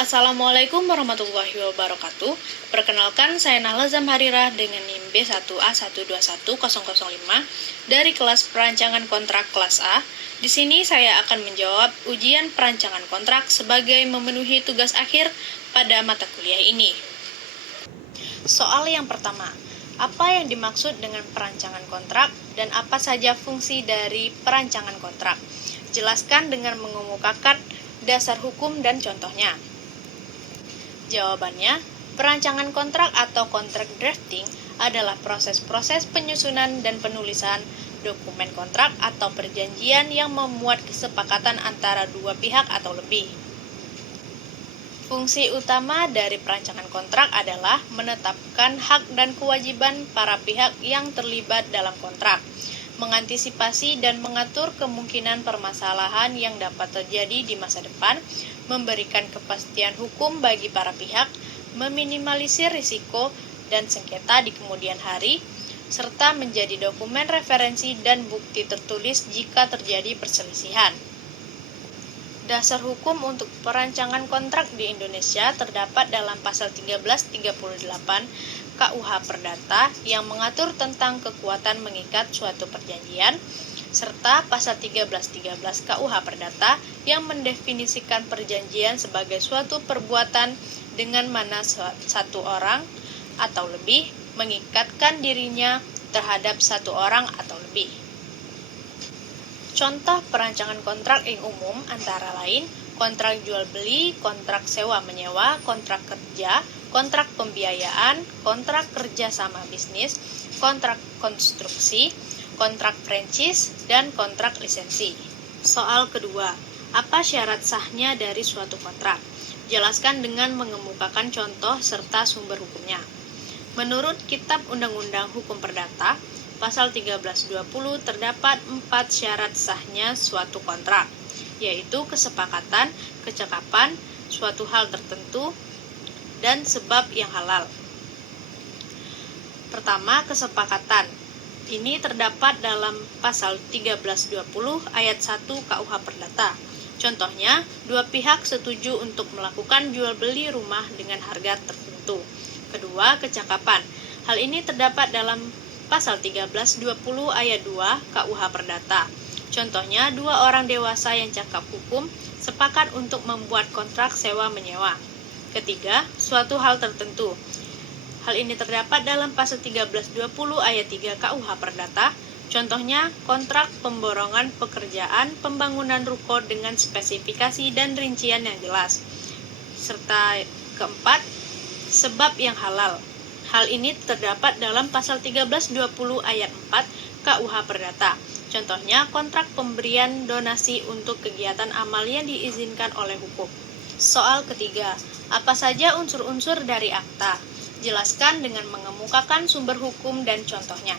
Assalamualaikum warahmatullahi wabarakatuh. Perkenalkan, saya Nahla Zamharirah dengan NIM B1A121005 dari kelas perancangan kontrak kelas A. Di sini saya akan menjawab ujian perancangan kontrak sebagai memenuhi tugas akhir pada mata kuliah ini. Soal yang pertama, apa yang dimaksud dengan perancangan kontrak dan apa saja fungsi dari perancangan kontrak? Jelaskan dengan mengemukakan dasar hukum dan contohnya. Jawabannya, perancangan kontrak atau contract drafting adalah proses-proses penyusunan dan penulisan dokumen kontrak atau perjanjian yang memuat kesepakatan antara dua pihak atau lebih. Fungsi utama dari perancangan kontrak adalah menetapkan hak dan kewajiban para pihak yang terlibat dalam kontrak, mengantisipasi dan mengatur kemungkinan permasalahan yang dapat terjadi di masa depan, memberikan kepastian hukum bagi para pihak, meminimalisir risiko dan sengketa di kemudian hari, serta menjadi dokumen referensi dan bukti tertulis jika terjadi perselisihan. Dasar hukum untuk perancangan kontrak di Indonesia terdapat dalam pasal 1338 KUH Perdata yang mengatur tentang kekuatan mengikat suatu perjanjian, serta pasal 1313 KUH Perdata yang mendefinisikan perjanjian sebagai suatu perbuatan dengan mana satu orang atau lebih mengikatkan dirinya terhadap satu orang atau lebih. Contoh perancangan kontrak yang umum antara lain kontrak jual beli, kontrak sewa menyewa, kontrak kerja, kontrak pembiayaan, kontrak kerja sama bisnis, kontrak konstruksi, kontrak franchise, dan kontrak lisensi. Soal kedua, apa syarat sahnya dari suatu kontrak? Jelaskan dengan mengemukakan contoh serta sumber hukumnya. Menurut Kitab Undang-Undang Hukum Perdata, Pasal 1320 terdapat 4 syarat sahnya suatu kontrak, yaitu kesepakatan, kecakapan, suatu hal tertentu, dan sebab yang halal. Pertama, kesepakatan. Ini terdapat dalam pasal 1320 ayat 1 KUH Perdata. Contohnya, dua pihak setuju untuk melakukan jual beli rumah dengan harga tertentu. Kedua, kecakapan. Hal ini terdapat dalam pasal 1320 ayat 2 KUH Perdata. Contohnya, dua orang dewasa yang cakap hukum sepakat untuk membuat kontrak sewa-menyewa. Ketiga, suatu hal tertentu. Hal ini terdapat dalam pasal 1320 ayat 3 KUH Perdata. Contohnya, kontrak pemborongan pekerjaan pembangunan ruko dengan spesifikasi dan rincian yang jelas. Serta keempat, sebab yang halal. Hal ini terdapat dalam pasal 1320 ayat 4 KUH Perdata. Contohnya, kontrak pemberian donasi untuk kegiatan amal yang diizinkan oleh hukum. Soal ketiga, apa saja unsur-unsur dari akta? Jelaskan dengan mengemukakan sumber hukum dan contohnya.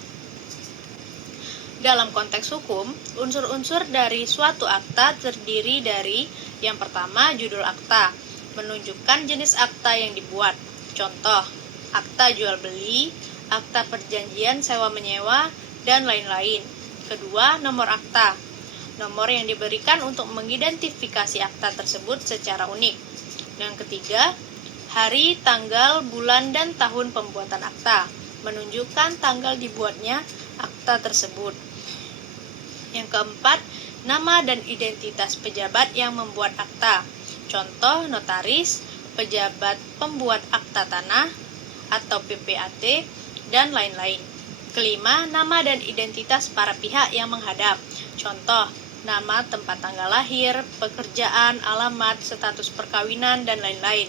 Dalam konteks hukum, unsur-unsur dari suatu akta terdiri dari yang pertama, judul akta, menunjukkan jenis akta yang dibuat. Contoh, akta jual beli, akta perjanjian sewa-menyewa, dan lain-lain. Kedua, nomor akta. Nomor yang diberikan untuk mengidentifikasi akta tersebut secara unik. Yang ketiga, hari, tanggal, bulan, dan tahun pembuatan akta, menunjukkan tanggal dibuatnya akta tersebut. Yang keempat, nama dan identitas pejabat yang membuat akta. Contoh, notaris, pejabat pembuat akta tanah, atau PPAT, dan lain-lain. Kelima, nama dan identitas para pihak yang menghadap. Contoh, nama, tempat tanggal lahir, pekerjaan, alamat, status perkawinan, dan lain-lain.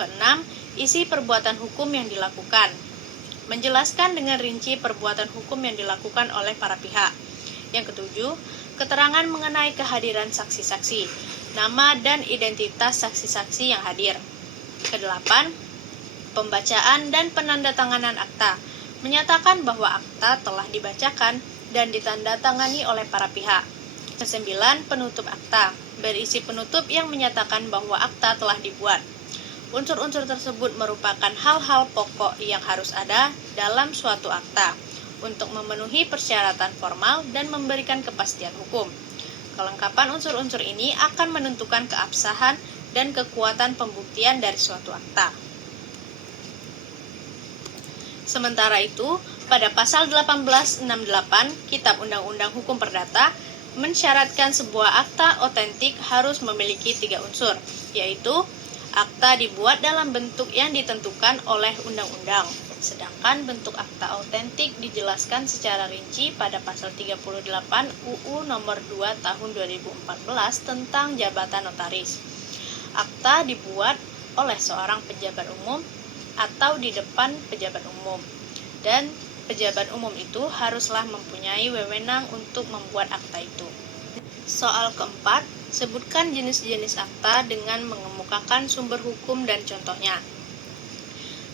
Keenam, isi perbuatan hukum yang dilakukan. Menjelaskan dengan rinci perbuatan hukum yang dilakukan oleh para pihak. Yang ketujuh, keterangan mengenai kehadiran saksi-saksi, nama dan identitas saksi-saksi yang hadir. Kedelapan, pembacaan dan penandatanganan akta, menyatakan bahwa akta telah dibacakan dan ditandatangani oleh para pihak. Kesembilan, penutup akta, berisi penutup yang menyatakan bahwa akta telah dibuat. Unsur-unsur tersebut merupakan hal-hal pokok yang harus ada dalam suatu akta untuk memenuhi persyaratan formal dan memberikan kepastian hukum. Kelengkapan unsur-unsur ini akan menentukan keabsahan dan kekuatan pembuktian dari suatu akta. Sementara itu, pada pasal 1868 Kitab Undang-Undang Hukum Perdata mensyaratkan sebuah akta otentik harus memiliki 3 unsur, yaitu akta dibuat dalam bentuk yang ditentukan oleh undang-undang. Sedangkan bentuk akta otentik dijelaskan secara rinci pada pasal 38 UU nomor 2 tahun 2014 tentang jabatan notaris. Akta dibuat oleh seorang pejabat umum atau di depan pejabat umum, dan pejabat umum itu haruslah mempunyai wewenang untuk membuat akta itu. Soal keempat, sebutkan jenis-jenis akta dengan mengemukakan sumber hukum dan contohnya.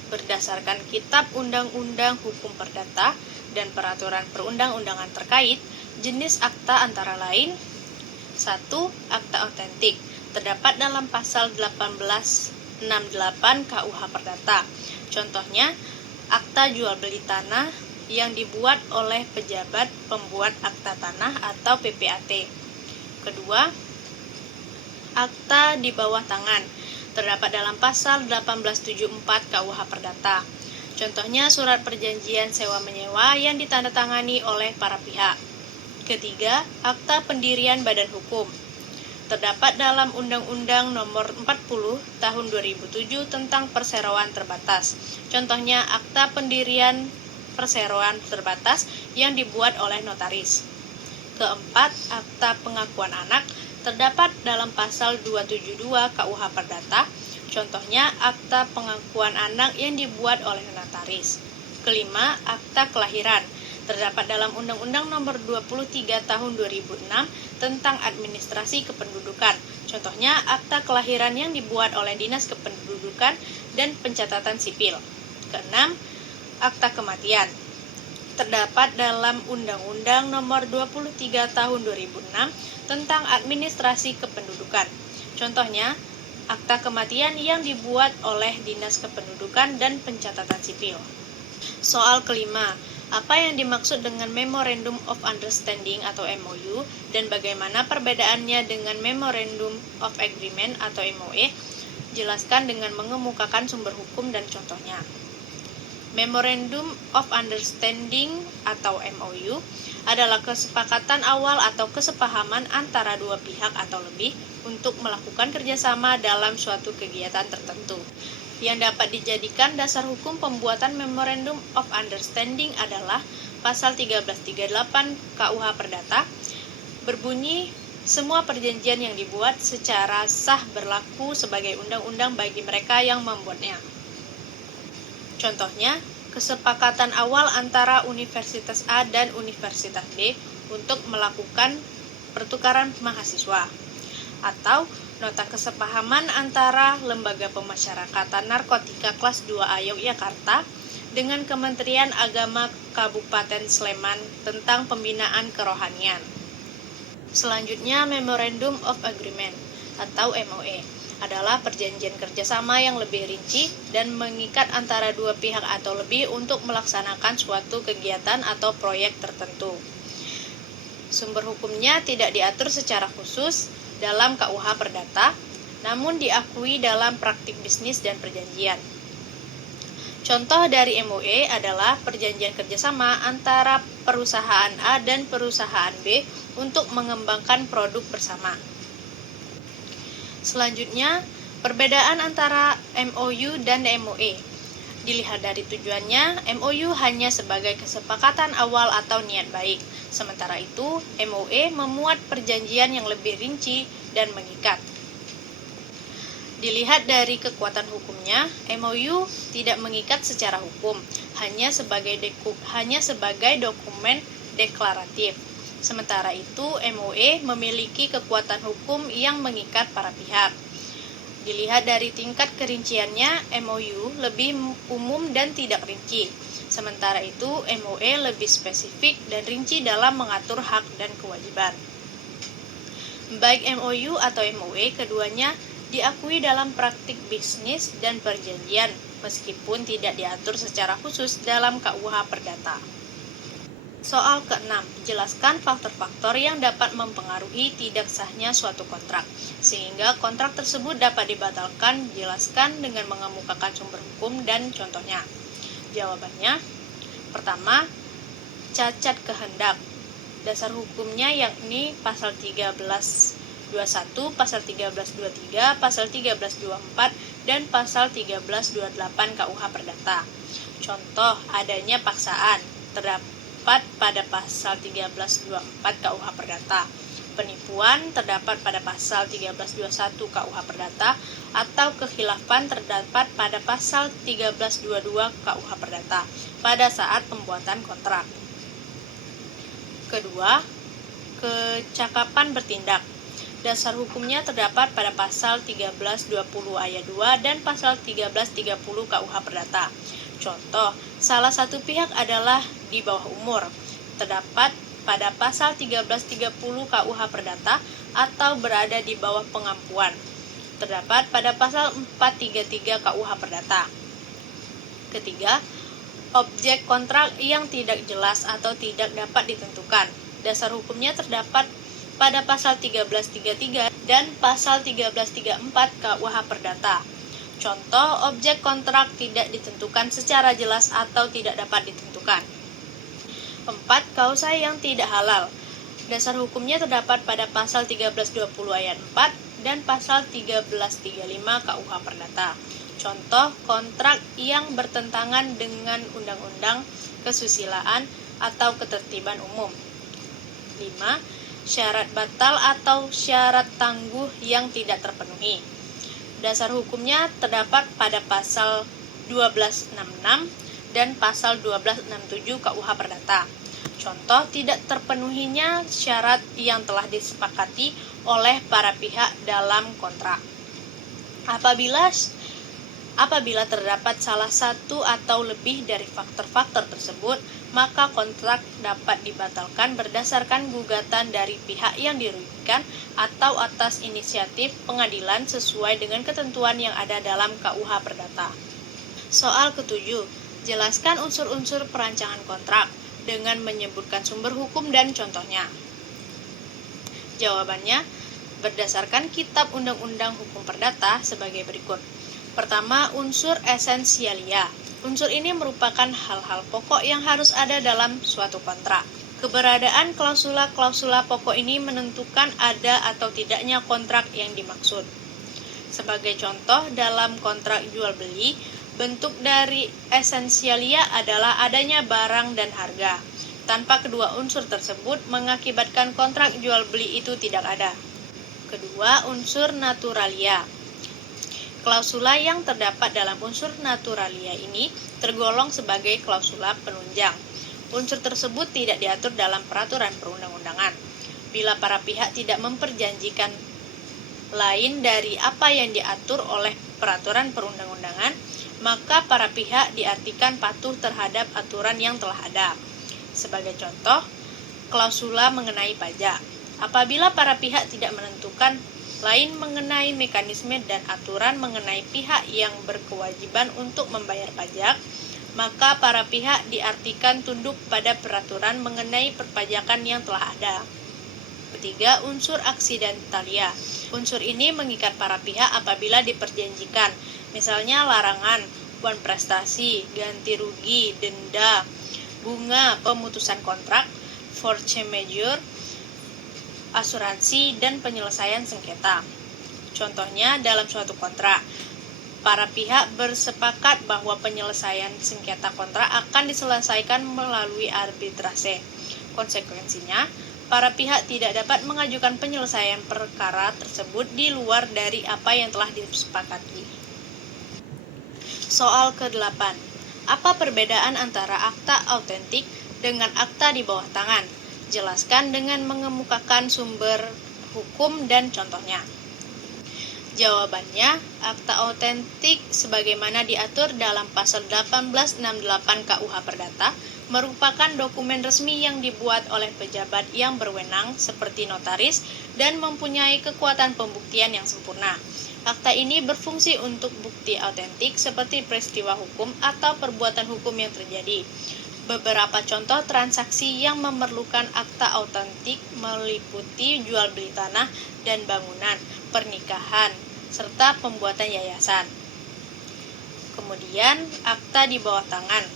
Berdasarkan Kitab Undang-Undang Hukum Perdata dan peraturan perundang-undangan terkait, jenis akta antara lain: 1. Akta otentik, terdapat dalam pasal 1868 KUH Perdata. Contohnya, akta jual beli tanah yang dibuat oleh pejabat pembuat akta tanah atau PPAT. Kedua, akta di bawah tangan, terdapat dalam pasal 1874 KUH Perdata. Contohnya surat perjanjian sewa-menyewa yang ditandatangani oleh para pihak. Ketiga, akta pendirian badan hukum, terdapat dalam Undang-Undang Nomor 40 Tahun 2007 tentang perseroan terbatas. Contohnya akta pendirian perseroan terbatas yang dibuat oleh notaris. Keempat, akta pengakuan anak, terdapat dalam pasal 272 KUH Perdata. Contohnya akta pengakuan anak yang dibuat oleh notaris. Kelima, akta kelahiran, terdapat dalam Undang-Undang Nomor 23 Tahun 2006 tentang administrasi kependudukan. Contohnya akta kelahiran yang dibuat oleh Dinas Kependudukan dan Pencatatan Sipil. Keenam, akta kematian, terdapat dalam Undang-Undang Nomor 23 Tahun 2006 tentang administrasi kependudukan. Contohnya akta kematian yang dibuat oleh Dinas Kependudukan dan Pencatatan Sipil. Soal kelima, apa yang dimaksud dengan Memorandum of Understanding atau MOU dan bagaimana perbedaannya dengan Memorandum of Agreement atau MOA? Jelaskan dengan mengemukakan sumber hukum dan contohnya. Memorandum of Understanding atau MOU adalah kesepakatan awal atau kesepahaman antara dua pihak atau lebih untuk melakukan kerjasama dalam suatu kegiatan tertentu. Yang dapat dijadikan dasar hukum pembuatan Memorandum of Understanding adalah pasal 1338 KUH Perdata, berbunyi semua perjanjian yang dibuat secara sah berlaku sebagai undang-undang bagi mereka yang membuatnya. Contohnya, kesepakatan awal antara Universitas A dan Universitas B untuk melakukan pertukaran mahasiswa, atau nota kesepahaman antara Lembaga Pemasyarakatan Narkotika Kelas 2A Yogyakarta dengan Kementerian Agama Kabupaten Sleman tentang pembinaan kerohanian. Selanjutnya, Memorandum of Agreement atau MOA adalah perjanjian kerjasama yang lebih rinci dan mengikat antara dua pihak atau lebih untuk melaksanakan suatu kegiatan atau proyek tertentu. Sumber hukumnya tidak diatur secara khusus dalam KUH Perdata, namun diakui dalam praktik bisnis dan perjanjian. Contoh dari MOA adalah perjanjian kerjasama antara perusahaan A dan perusahaan B untuk mengembangkan produk bersama. Selanjutnya, perbedaan antara MOU dan MOA. Dilihat dari tujuannya, MOU hanya sebagai kesepakatan awal atau niat baik. Sementara itu, MOA memuat perjanjian yang lebih rinci dan mengikat. Dilihat dari kekuatan hukumnya, MOU tidak mengikat secara hukum, hanya sebagai dokumen deklaratif. Sementara itu, MOA memiliki kekuatan hukum yang mengikat para pihak. Dilihat dari tingkat kerinciannya, MOU lebih umum dan tidak rinci. Sementara itu, MOA lebih spesifik dan rinci dalam mengatur hak dan kewajiban. Baik MOU atau MOA, keduanya diakui dalam praktik bisnis dan perjanjian, meskipun tidak diatur secara khusus dalam KUH Perdata. Soal ke-6, jelaskan faktor-faktor yang dapat mempengaruhi tidak sahnya suatu kontrak, sehingga kontrak tersebut dapat dibatalkan. Jelaskan dengan mengemukakan sumber hukum dan contohnya. Jawabannya, pertama, cacat kehendak. Dasar hukumnya yakni pasal 1321, pasal 1323, pasal 1324, dan pasal 1328 KUH Perdata. Contoh adanya paksaan terdapat pada pasal 1324 KUH Perdata. Penipuan terdapat pada pasal 1321 KUH Perdata, atau kekhilafan terdapat pada pasal 1322 KUH Perdata pada saat pembuatan kontrak. Kedua, kecakapan bertindak. Dasar hukumnya terdapat pada pasal 1320 ayat 2 dan pasal 1330 KUH Perdata. Contoh, salah satu pihak adalah di bawah umur. Terdapat pada pasal 1330 KUH Perdata atau berada di bawah pengampuan. Terdapat pada pasal 433 KUH Perdata. Ketiga, objek kontrak yang tidak jelas atau tidak dapat ditentukan. Dasar hukumnya terdapat pada pasal 1333 dan pasal 1334 KUH Perdata. Contoh, objek kontrak tidak ditentukan secara jelas atau tidak dapat ditentukan. 4. Kausa yang tidak halal. Dasar hukumnya terdapat pada pasal 1320 ayat 4 dan pasal 1335 KUH Perdata. Contoh, kontrak yang bertentangan dengan undang-undang kesusilaan atau ketertiban umum. 5. Syarat batal atau syarat tangguh yang tidak terpenuhi. Dasar hukumnya terdapat pada pasal 1266 dan pasal 1267 KUH Perdata. Contoh, tidak terpenuhinya syarat yang telah disepakati oleh para pihak dalam kontrak. Apabila terdapat salah satu atau lebih dari faktor-faktor tersebut, maka kontrak dapat dibatalkan berdasarkan gugatan dari pihak yang dirugikan atau atas inisiatif pengadilan sesuai dengan ketentuan yang ada dalam KUH Perdata. Soal ke-7, jelaskan unsur-unsur perancangan kontrak dengan menyebutkan sumber hukum dan contohnya. Jawabannya, berdasarkan Kitab Undang-Undang Hukum Perdata sebagai berikut. Pertama, unsur esensialia. Unsur ini merupakan hal-hal pokok yang harus ada dalam suatu kontrak. Keberadaan klausula-klausula pokok ini menentukan ada atau tidaknya kontrak yang dimaksud. Sebagai contoh, dalam kontrak jual-beli, bentuk dari esensialia adalah adanya barang dan harga. Tanpa kedua unsur tersebut, mengakibatkan kontrak jual-beli itu tidak ada. Kedua, unsur naturalia. Klausula yang terdapat dalam unsur naturalia ini tergolong sebagai klausula penunjang. Unsur tersebut tidak diatur dalam peraturan perundang-undangan. Bila para pihak tidak memperjanjikan lain dari apa yang diatur oleh peraturan perundang-undangan, maka para pihak diartikan patuh terhadap aturan yang telah ada. Sebagai contoh, klausula mengenai pajak. Apabila para pihak tidak menentukan lain mengenai mekanisme dan aturan mengenai pihak yang berkewajiban untuk membayar pajak, maka para pihak diartikan tunduk pada peraturan mengenai perpajakan yang telah ada. Ketiga, unsur aksidentalia. Unsur ini mengikat para pihak apabila diperjanjikan, misalnya larangan, uang prestasi, ganti rugi, denda, bunga, pemutusan kontrak, force majeure, asuransi, dan penyelesaian sengketa. Contohnya, dalam suatu kontrak, para pihak bersepakat bahwa penyelesaian sengketa kontrak akan diselesaikan melalui arbitrase. Konsekuensinya, para pihak tidak dapat mengajukan penyelesaian perkara tersebut di luar dari apa yang telah disepakati. Soal ke-8. Apa perbedaan antara akta autentik dengan akta di bawah tangan? Jelaskan dengan mengemukakan sumber hukum dan contohnya. Jawabannya, akta autentik sebagaimana diatur dalam pasal 1868 KUH Perdata merupakan dokumen resmi yang dibuat oleh pejabat yang berwenang seperti notaris dan mempunyai kekuatan pembuktian yang sempurna. Akta ini berfungsi untuk bukti autentik seperti peristiwa hukum atau perbuatan hukum yang terjadi. Beberapa contoh transaksi yang memerlukan akta autentik meliputi jual beli tanah dan bangunan, pernikahan, serta pembuatan yayasan. Kemudian, akta di bawah tangan.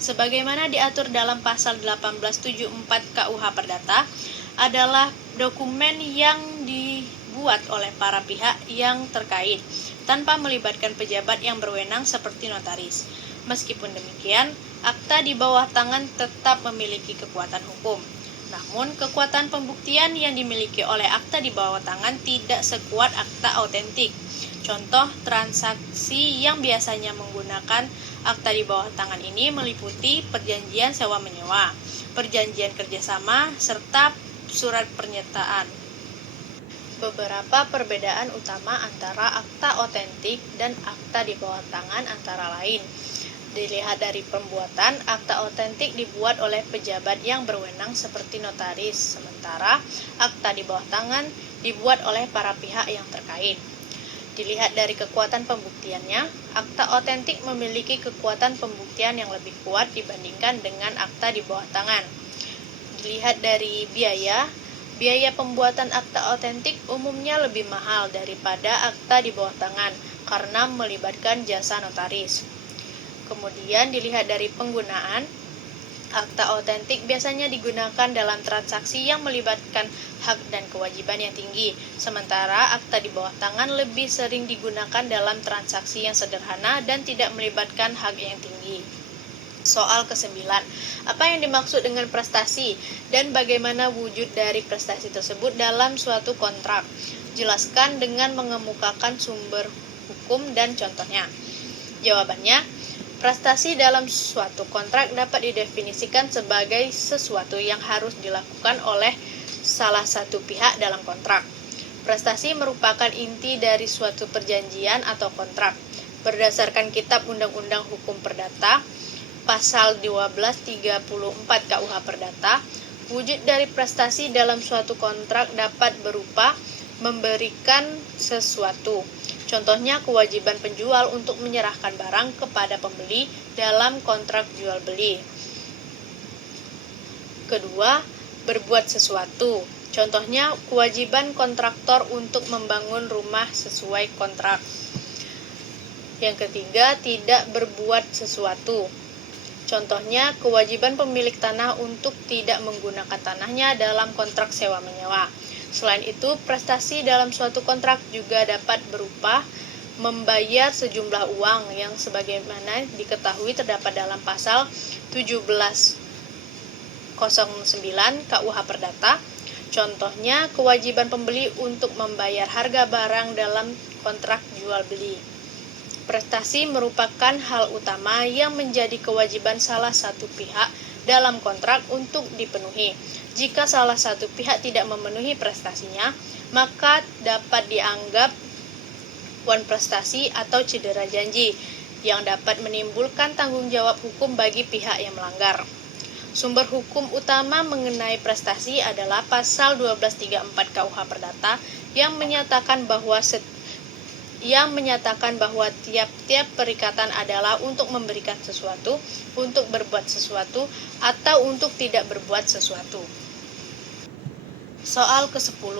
Sebagaimana diatur dalam pasal 1874 KUH Perdata, adalah dokumen yang dibuat oleh para pihak yang terkait tanpa melibatkan pejabat yang berwenang seperti notaris. Meskipun demikian, akta di bawah tangan tetap memiliki kekuatan hukum. Namun, kekuatan pembuktian yang dimiliki oleh akta di bawah tangan tidak sekuat akta autentik. Contoh transaksi yang biasanya menggunakan akta di bawah tangan ini meliputi perjanjian sewa-menyewa, perjanjian kerjasama, serta surat pernyataan. Beberapa perbedaan utama antara akta otentik dan akta di bawah tangan antara lain. Dilihat dari pembuatan, akta otentik dibuat oleh pejabat yang berwenang seperti notaris, sementara akta di bawah tangan dibuat oleh para pihak yang terkait. Dilihat dari kekuatan pembuktiannya, akta otentik memiliki kekuatan pembuktian yang lebih kuat dibandingkan dengan akta di bawah tangan. Dilihat dari biaya pembuatan akta otentik umumnya lebih mahal daripada akta di bawah tangan karena melibatkan jasa notaris. Kemudian dilihat dari penggunaan, akta otentik biasanya digunakan dalam transaksi yang melibatkan hak dan kewajiban yang tinggi, sementara akta di bawah tangan lebih sering digunakan dalam transaksi yang sederhana dan tidak melibatkan hak yang tinggi. Soal ke-9, apa yang dimaksud dengan prestasi dan bagaimana wujud dari prestasi tersebut dalam suatu kontrak? Jelaskan dengan mengemukakan sumber hukum dan contohnya. Jawabannya, prestasi dalam suatu kontrak dapat didefinisikan sebagai sesuatu yang harus dilakukan oleh salah satu pihak dalam kontrak. Prestasi merupakan inti dari suatu perjanjian atau kontrak. Berdasarkan Kitab Undang-Undang Hukum Perdata, Pasal 1234 KUH Perdata, wujud dari prestasi dalam suatu kontrak dapat berupa memberikan sesuatu. Contohnya kewajiban penjual untuk menyerahkan barang kepada pembeli dalam kontrak jual beli. Kedua, berbuat sesuatu. Contohnya kewajiban kontraktor untuk membangun rumah sesuai kontrak. Yang ketiga, tidak berbuat sesuatu. Contohnya kewajiban pemilik tanah untuk tidak menggunakan tanahnya dalam kontrak sewa-menyewa. Selain itu, prestasi dalam suatu kontrak juga dapat berupa membayar sejumlah uang yang sebagaimana diketahui terdapat dalam pasal 1709 KUH Perdata. Contohnya, kewajiban pembeli untuk membayar harga barang dalam kontrak jual beli. Prestasi merupakan hal utama yang menjadi kewajiban salah satu pihak dalam kontrak untuk dipenuhi. Jika salah satu pihak tidak memenuhi prestasinya, maka dapat dianggap wan prestasi atau cedera janji yang dapat menimbulkan tanggung jawab hukum bagi pihak yang melanggar. Sumber hukum utama mengenai prestasi adalah pasal 1234 KUH Perdata yang menyatakan bahwa tiap-tiap perikatan adalah untuk memberikan sesuatu, untuk berbuat sesuatu, atau untuk tidak berbuat sesuatu. Soal ke-10.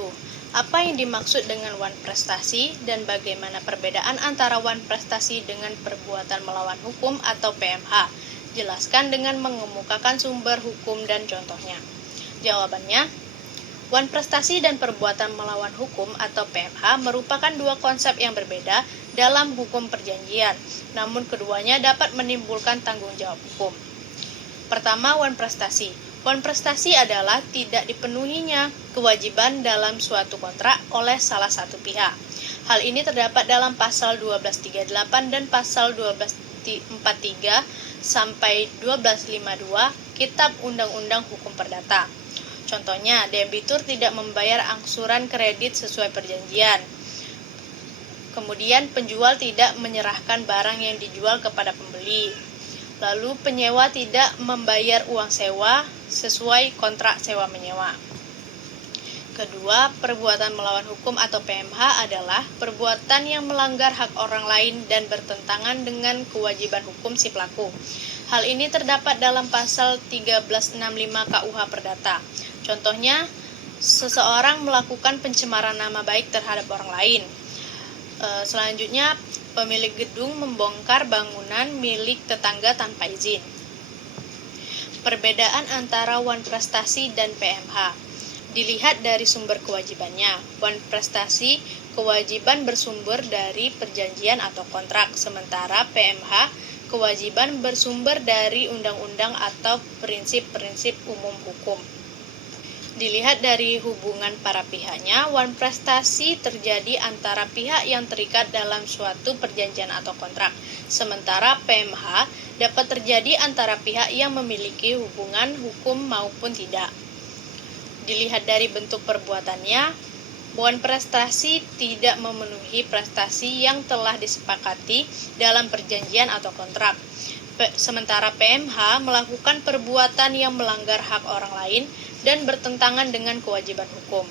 Apa yang dimaksud dengan wan prestasi dan bagaimana perbedaan antara wan prestasi dengan perbuatan melawan hukum atau PMH? Jelaskan dengan mengemukakan sumber hukum dan contohnya. Jawabannya, wan prestasi dan perbuatan melawan hukum atau PMH merupakan dua konsep yang berbeda dalam hukum perjanjian, namun keduanya dapat menimbulkan tanggung jawab hukum. Pertama, wan prestasi. Wan prestasi adalah tidak dipenuhinya kewajiban dalam suatu kontrak oleh salah satu pihak. Hal ini terdapat dalam pasal 1238 dan pasal 1243 sampai 1252 Kitab Undang-Undang Hukum Perdata. Contohnya, debitur tidak membayar angsuran kredit sesuai perjanjian. Kemudian, penjual tidak menyerahkan barang yang dijual kepada pembeli. Lalu, penyewa tidak membayar uang sewa sesuai kontrak sewa-menyewa. Kedua, perbuatan melawan hukum atau PMH adalah perbuatan yang melanggar hak orang lain dan bertentangan dengan kewajiban hukum si pelaku. Hal ini terdapat dalam pasal 1365 KUH Perdata. Contohnya, seseorang melakukan pencemaran nama baik terhadap orang lain. Selanjutnya, pemilik gedung membongkar bangunan milik tetangga tanpa izin. Perbedaan antara wan prestasi dan PMH dilihat dari sumber kewajibannya. Wan prestasi kewajiban bersumber dari perjanjian atau kontrak, sementara PMH kewajiban bersumber dari undang-undang atau prinsip-prinsip umum hukum. Dilihat dari hubungan para pihaknya, wan prestasi terjadi antara pihak yang terikat dalam suatu perjanjian atau kontrak, sementara PMH dapat terjadi antara pihak yang memiliki hubungan hukum maupun tidak. Dilihat dari bentuk perbuatannya, wan prestasi tidak memenuhi prestasi yang telah disepakati dalam perjanjian atau kontrak. Sementara PMH melakukan perbuatan yang melanggar hak orang lain dan bertentangan dengan kewajiban hukum.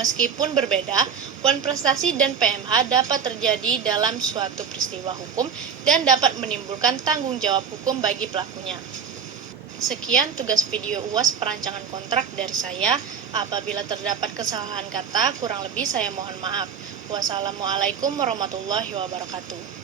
Meskipun berbeda, wan prestasi dan PMH dapat terjadi dalam suatu peristiwa hukum dan dapat menimbulkan tanggung jawab hukum bagi pelakunya. Sekian tugas video UAS perancangan kontrak dari saya. Apabila terdapat kesalahan kata, kurang lebih saya mohon maaf. Wassalamualaikum warahmatullahi wabarakatuh.